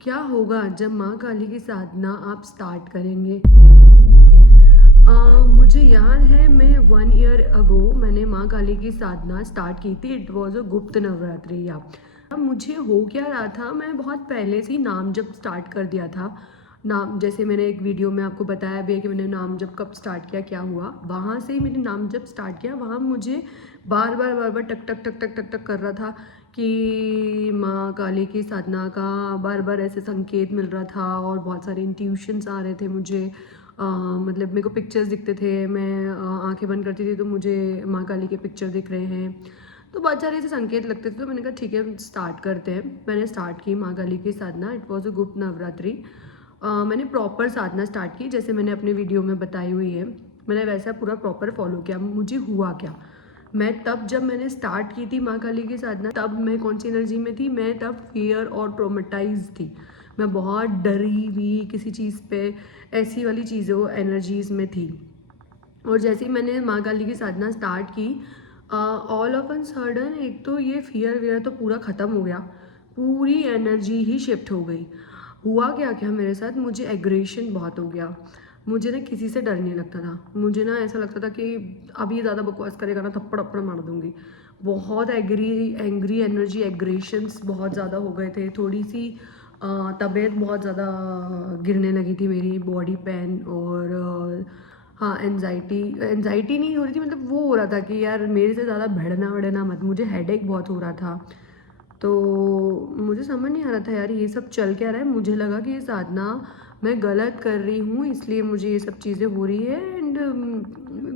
क्या होगा जब माँ काली की साधना आप स्टार्ट करेंगे? मुझे याद है मैं 1 ईयर अगो मैंने माँ काली की साधना स्टार्ट की थी। इट वाज़ अ गुप्त नवरात्रि या अब मुझे हो क्या रहा था, मैं बहुत पहले से ही नाम जप स्टार्ट कर दिया था। नाम जैसे मैंने एक वीडियो में आपको बताया भी है कि मैंने नाम जप कब स्टार्ट किया, क्या हुआ। वहाँ से ही मैंने नाम जप स्टार्ट किया। वहाँ मुझे बार-बार टक, टक, टक, टक, टक, टक कर रहा था कि माँ काली की साधना का बार-बार ऐसे संकेत मिल रहा था और बहुत सारे इंट्यूशंस आ रहे थे मुझे। मतलब मेरे को पिक्चर्स दिखते थे, मैं आँखें बंद करती थी तो मुझे माँ काली के पिक्चर दिख रहे हैं। तो बहुत सारे ऐसे संकेत लगते थे, तो मैंने कहा ठीक है स्टार्ट करते हैं। मैंने स्टार्ट की माँ काली की साधना। इट वाज़ अ गुप्त नवरात्रि। मैंने प्रॉपर साधना स्टार्ट की जैसे मैंने अपने वीडियो में बताई हुई है। मैंने वैसा पूरा प्रॉपर फॉलो किया। मुझे हुआ क्या, मैं तब जब मैंने स्टार्ट की थी माँ काली की साधना, तब मैं कौन सी एनर्जी में थी, मैं तब फियर और ट्रोमेटाइज थी। मैं बहुत डरी हुई किसी चीज़ पे, ऐसी वाली चीज़ों एनर्जीज़ में थी। और जैसे ही मैंने माँ काली की साधना स्टार्ट की, ऑल ऑफ एन सडन एक तो ये फियर वियर तो पूरा ख़त्म हो गया, पूरी एनर्जी ही शिफ्ट हो गई। हुआ क्या क्या मेरे साथ, मुझे एग्रेशन बहुत हो गया। मुझे ना किसी से डर नहीं लगता था। मुझे ना ऐसा लगता था कि अब ये ज़्यादा बकवास करेगा ना थप्पड़ अप्पड़ मार दूंगी। बहुत एंग्री एनर्जी, एग्रेशंस बहुत ज़्यादा हो गए थे। थोड़ी सी तबीयत बहुत ज़्यादा गिरने लगी थी, मेरी बॉडी पेन और हाँ, एंजाइटी नहीं हो रही थी, मतलब वो हो रहा था कि यार मेरे से ज़्यादा भिड़ना-विड़ना मत। मुझे हेडेक बहुत हो रहा था। तो मुझे समझ नहीं आ रहा था यार ये सब चल क्या रहा है। मुझे लगा कि ये साधना मैं गलत कर रही हूँ, इसलिए मुझे ये सब चीज़ें हो रही है। एंड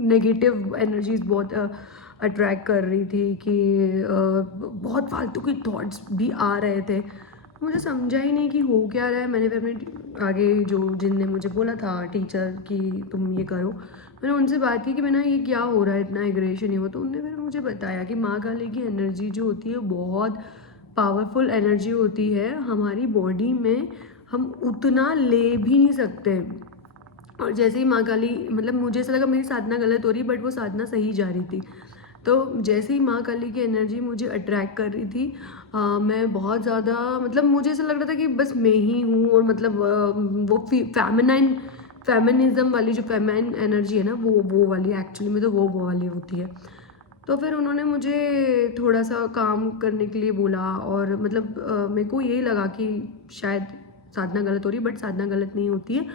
नेगेटिव एनर्जीज़ बहुत अट्रैक्ट कर रही थी कि बहुत फालतू के थॉट्स भी आ रहे थे। मुझे समझा ही नहीं कि हो क्या रहा है। मैंने फिर अपने आगे जो जिनने मुझे बोला था टीचर कि तुम ये करो, मैंने उनसे बात की कि मैंने ये क्या हो रहा है, इतना एग्रेशन ही हो। तो उनने फिर मुझे बताया कि माँ काली की एनर्जी जो होती है बहुत पावरफुल एनर्जी होती है हमारी बॉडी में, हम उतना ले भी नहीं सकते। और जैसे ही माँ काली, मतलब मुझे ऐसा लगा मेरी साधना गलत हो रही है, बट वो साधना सही जा रही थी। तो जैसे ही माँ काली की एनर्जी मुझे अट्रैक्ट कर रही थी, मैं बहुत ज़्यादा, मतलब मुझे ऐसा लग रहा था कि बस मैं ही हूँ। और मतलब वो फेमिनाइन फेमिनिज्म वाली जो फेमाइन एनर्जी है ना, वो वाली एक्चुअली में तो वो वाली होती है। तो फिर उन्होंने मुझे थोड़ा सा काम करने के लिए बोला। और मतलब मेरे को यही लगा कि शायद साधना गलत हो रही है, बट साधना गलत नहीं होती है।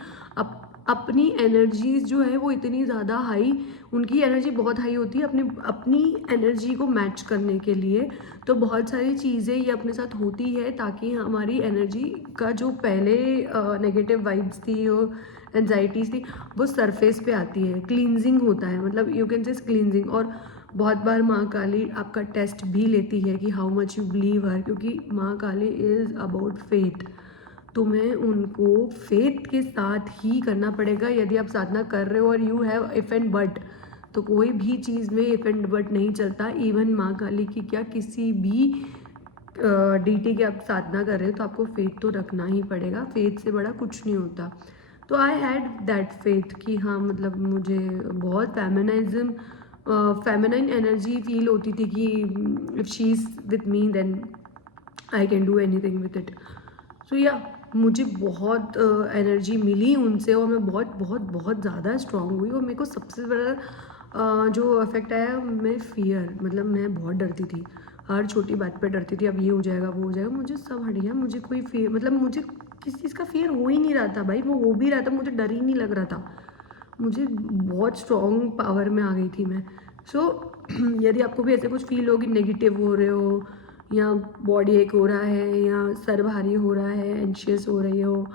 अपनी एनर्जीज जो है वो इतनी ज़्यादा हाई, उनकी एनर्जी बहुत हाई होती है अपनी अपनी एनर्जी को मैच करने के लिए। तो बहुत सारी चीज़ें ये अपने साथ होती है ताकि हमारी एनर्जी का जो पहले नेगेटिव वाइब्स थी और एनजाइटीज़ थी, वो सरफेस पे आती है, क्लींजिंग होता है, मतलब यू कैन से क्लींजिंग। और बहुत बार माँ काली आपका टेस्ट भी लेती है कि हाउ मच यू बिलीव हर, क्योंकि माँ काली इज़ अबाउट फेथ। तुम्हें उनको फेथ के साथ ही करना पड़ेगा। यदि आप साधना कर रहे हो और you have if and but, तो कोई भी चीज़ में इफ एंड बट नहीं चलता। इवन माँ काली की क्या, किसी भी डीटी की आप साधना कर रहे हो तो आपको फेथ तो रखना ही पड़ेगा। फेथ से बड़ा कुछ नहीं होता। तो आई हैड दैट फेथ कि हाँ, मतलब मुझे बहुत फेमिनाइन एनर्जी फील होती थी कि if she is with me then I can do anything with it. So yeah मुझे बहुत एनर्जी मिली उनसे और मैं बहुत बहुत बहुत ज़्यादा स्ट्रांग हुई। और मेरे को सबसे बड़ा जो इफेक्ट आया, मैं फियर, मतलब मैं बहुत डरती थी, हर छोटी बात पे डरती थी, अब ये हो जाएगा वो हो जाएगा। मुझे सब हट गया, मुझे कोई फियर, मतलब मुझे किसी चीज़ का फियर हो ही नहीं रहा था भाई। वो हो भी रहा था, मुझे डर ही नहीं लग रहा था। मुझे बहुत स्ट्रॉन्ग पावर में आ गई थी मैं। सो यदि आपको भी ऐसे कुछ फील हो कि नेगेटिव हो रहे हो, या बॉडी एक हो रहा है, या सर भारी हो रहा है, एंशियस हो रही हो,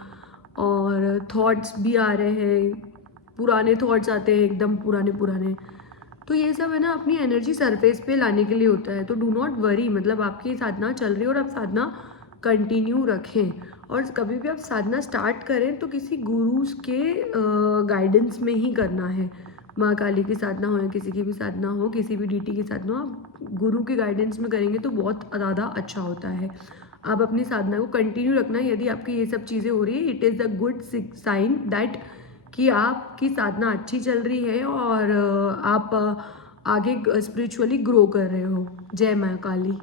और थॉट्स भी आ रहे हैं, पुराने थॉट्स आते हैं एकदम पुराने पुराने, तो ये सब है ना अपनी एनर्जी सरफेस पे लाने के लिए होता है। तो डू नॉट वरी, मतलब आपकी साधना चल रही है और आप साधना कंटिन्यू रखें। और कभी भी आप साधना स्टार्ट करें तो किसी गुरु के गाइडेंस में ही करना है। माँ काली की साधना हो या किसी की भी साधना हो, किसी भी डीटी की साधना हो, आप गुरु के गाइडेंस में करेंगे तो बहुत ज़्यादा अच्छा होता है। आप अपनी साधना को कंटिन्यू रखना। यदि आपकी ये सब चीज़ें हो रही है, it is the good sign that कि आपकी साधना अच्छी चल रही है और आप आगे स्पिरिचुअली ग्रो कर रहे हो। जय माँ काली।